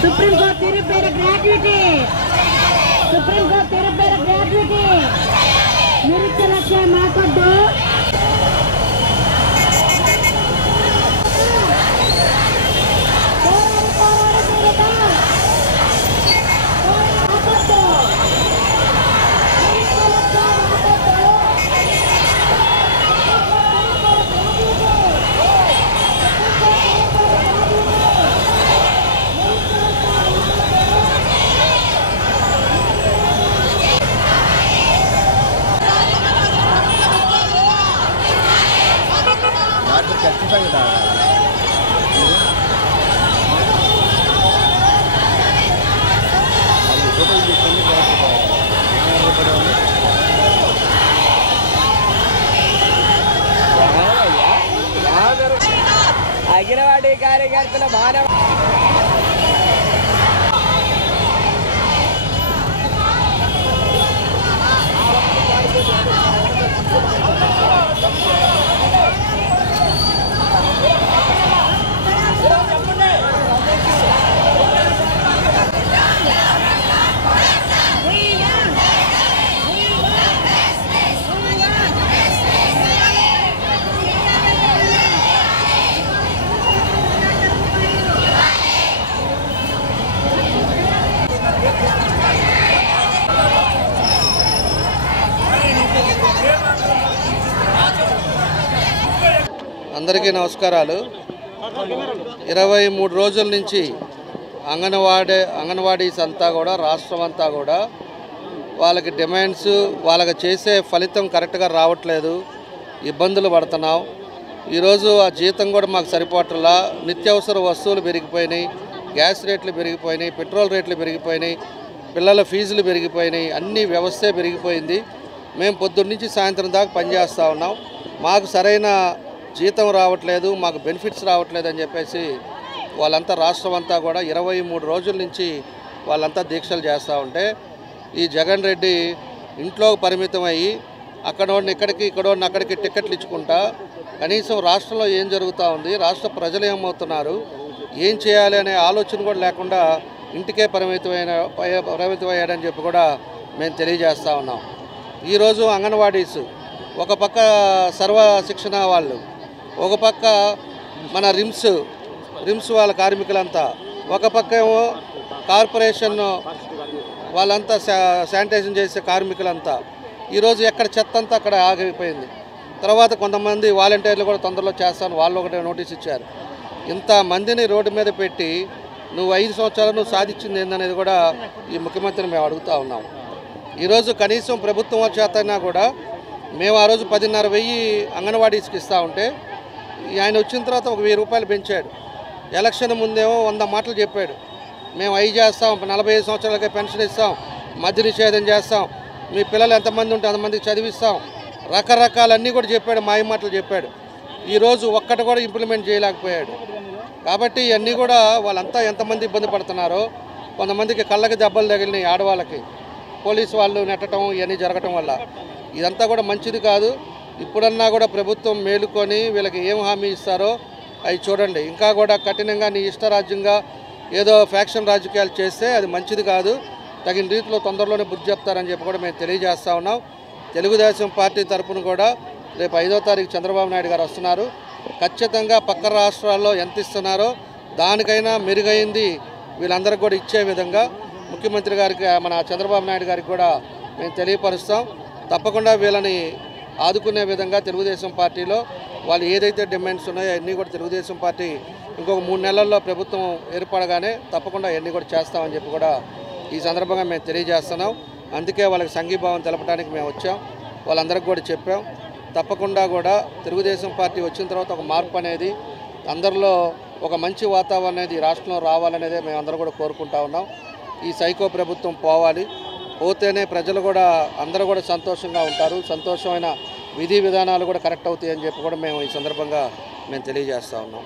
Supreme court तेरे पैर gratuity supreme court तेरे पैर ग्रेजुएटी निरीक्षण लक्ष्य मार्कड्डो అఖిలవాడి కార్యకర్తల మానవ అందరికీ నమస్కారాలు. 23 రోజుల నుంచి అంగన్వాడీస్ అంతా కూడా రాష్ట్రం అంతా కూడా వాళ్ళకి డిమాండ్స్ వాళ్ళకి చేసే ఫలితం కరెక్ట్గా రావట్లేదు, ఇబ్బందులు పడుతున్నాం. ఈరోజు ఆ జీతం కూడా మాకు సరిపోవట్లా. నిత్యావసర వస్తువులు పెరిగిపోయినాయి, గ్యాస్ రేట్లు పెరిగిపోయినాయి, పెట్రోల్ రేట్లు పెరిగిపోయినాయి, పిల్లల ఫీజులు పెరిగిపోయినాయి, అన్ని వ్యవస్థే పెరిగిపోయింది. మేము పొద్దున్న నుంచి సాయంత్రం దాకా పనిచేస్తూ ఉన్నాం. మాకు సరైన జీతం రావట్లేదు, మాకు బెనిఫిట్స్ రావట్లేదు అని చెప్పేసి వాళ్ళంతా రాష్ట్రం అంతా కూడా 23 రోజుల నుంచి వాళ్ళంతా దీక్షలు చేస్తూ ఉంటే ఈ జగన్ రెడ్డి ఇంట్లో పరిమితం అయ్యి అక్కడోడిని ఇక్కడికి ఇక్కడోడిని అక్కడికి టికెట్లు ఇచ్చుకుంటా కనీసం రాష్ట్రంలో ఏం జరుగుతూ ఉంది, రాష్ట్ర ప్రజలు ఏమవుతున్నారు, ఏం చేయాలి అనే ఆలోచన కూడా లేకుండా ఇంటికే పరిమితమయ్యాడని చెప్పి కూడా మేము తెలియజేస్తూ ఉన్నాం. ఈరోజు అంగన్వాడీస్ ఒక పక్క సర్వ శిక్షణ వాళ్ళు, ఒక పక్క మన రిమ్స్ వాళ్ళ కార్మికులంతా, ఒక పక్క ఏమో కార్పొరేషన్ వాళ్ళంతా శానిటైజేషన్ చేసే కార్మికులంతా ఈరోజు ఎక్కడ చెత్త అంతా అక్కడ ఆగిపోయింది. తర్వాత కొంతమంది వాలంటీర్లు కూడా తొందరలో చేస్తాను వాళ్ళు ఒకటే నోటీస్ ఇచ్చారు. ఇంతమందిని రోడ్డు మీద పెట్టి నువ్వు 5 సంవత్సరాలు నువ్వు సాధించింది ఏందనేది కూడా ఈ ముఖ్యమంత్రిని మేము అడుగుతూ ఉన్నాం. ఈరోజు కనీసం ప్రభుత్వం చేతైనా కూడా మేము ఆ రోజు 10,500 అంగన్వాడీస్కి ఇస్తూ ఉంటే ఆయన వచ్చిన తర్వాత ఒక 1000 రూపాయలు పెంచాడు. ఎలక్షన్ ముందేమో 100 మాటలు చెప్పాడు. మేము అవి చేస్తాం, 45 సంవత్సరాలకే పెన్షన్ ఇస్తాం, మద్య నిషేధం చేస్తాం, మీ పిల్లలు ఎంతమంది ఉంటే అంతమందికి చదివిస్తాం, రకరకాలన్నీ కూడా చెప్పాడు, మాయ మాటలు చెప్పాడు. ఈరోజు ఒక్కటి కూడా ఇంప్లిమెంట్ చేయలేకపోయాడు. కాబట్టి ఇవన్నీ కూడా వాళ్ళంతా ఎంతమంది ఇబ్బంది పడుతున్నారో, కొంతమందికి కళ్ళకి దెబ్బలు తగిలినాయి, ఆడవాళ్ళకి పోలీసు వాళ్ళు నెట్టడం ఇవన్నీ జరగటం వల్ల ఇదంతా కూడా మంచిది కాదు. ఇప్పుడన్నా కూడా ప్రభుత్వం మేలుకొని వీళ్ళకి ఏం హామీ ఇస్తారో అవి చూడండి. ఇంకా కూడా కఠినంగా నీ ఇష్టరాజ్యంగా ఏదో ఫ్యాక్షన్ రాజకీయాలు చేస్తే అది మంచిది కాదు. తగిన రీతిలో తొందరలోనే బుద్ధి చెప్తారని చెప్పి కూడా మేము తెలియజేస్తూ ఉన్నాం. తెలుగుదేశం పార్టీ తరఫున కూడా రేపు 5వ తారీఖు చంద్రబాబు నాయుడు గారు వస్తున్నారు. ఖచ్చితంగా పక్క రాష్ట్రాల్లో ఎంత ఇస్తున్నారో దానికైనా మెరుగైంది వీళ్ళందరికీ కూడా ఇచ్చే విధంగా ముఖ్యమంత్రి గారికి మన చంద్రబాబు నాయుడు గారికి కూడా మేము తెలియపరుస్తాం. తప్పకుండా వీళ్ళని ఆదుకునే విధంగా తెలుగుదేశం పార్టీలో వాళ్ళు ఏదైతే డిమాండ్స్ ఉన్నాయో అన్నీ కూడా తెలుగుదేశం పార్టీ ఇంకొక 3 నెలల్లో ప్రభుత్వం ఏర్పడగానే తప్పకుండా అన్నీ కూడా చేస్తామని చెప్పి కూడా ఈ సందర్భంగా మేము తెలియజేస్తున్నాం. అందుకే వాళ్ళకి సంఘీభావం తెలపడానికి మేము వచ్చాం. వాళ్ళందరికీ కూడా చెప్పాం. తప్పకుండా కూడా తెలుగుదేశం పార్టీ వచ్చిన తర్వాత ఒక మార్పు అనేది అందరిలో ఒక మంచి వాతావరణం అనేది రాష్ట్రంలో రావాలనేదే మేము అందరూ కూడా కోరుకుంటా ఉన్నాం. ఈ సైకో ప్రభుత్వం పోవాలి. పోతేనే ప్రజలు కూడా అందరూ కూడా సంతోషంగా ఉంటారు, సంతోషమైన విధి విధానాలు కూడా కరెక్ట్ అవుతాయని చెప్పి కూడా మేము ఈ సందర్భంగా మేము తెలియజేస్తూ ఉన్నాం.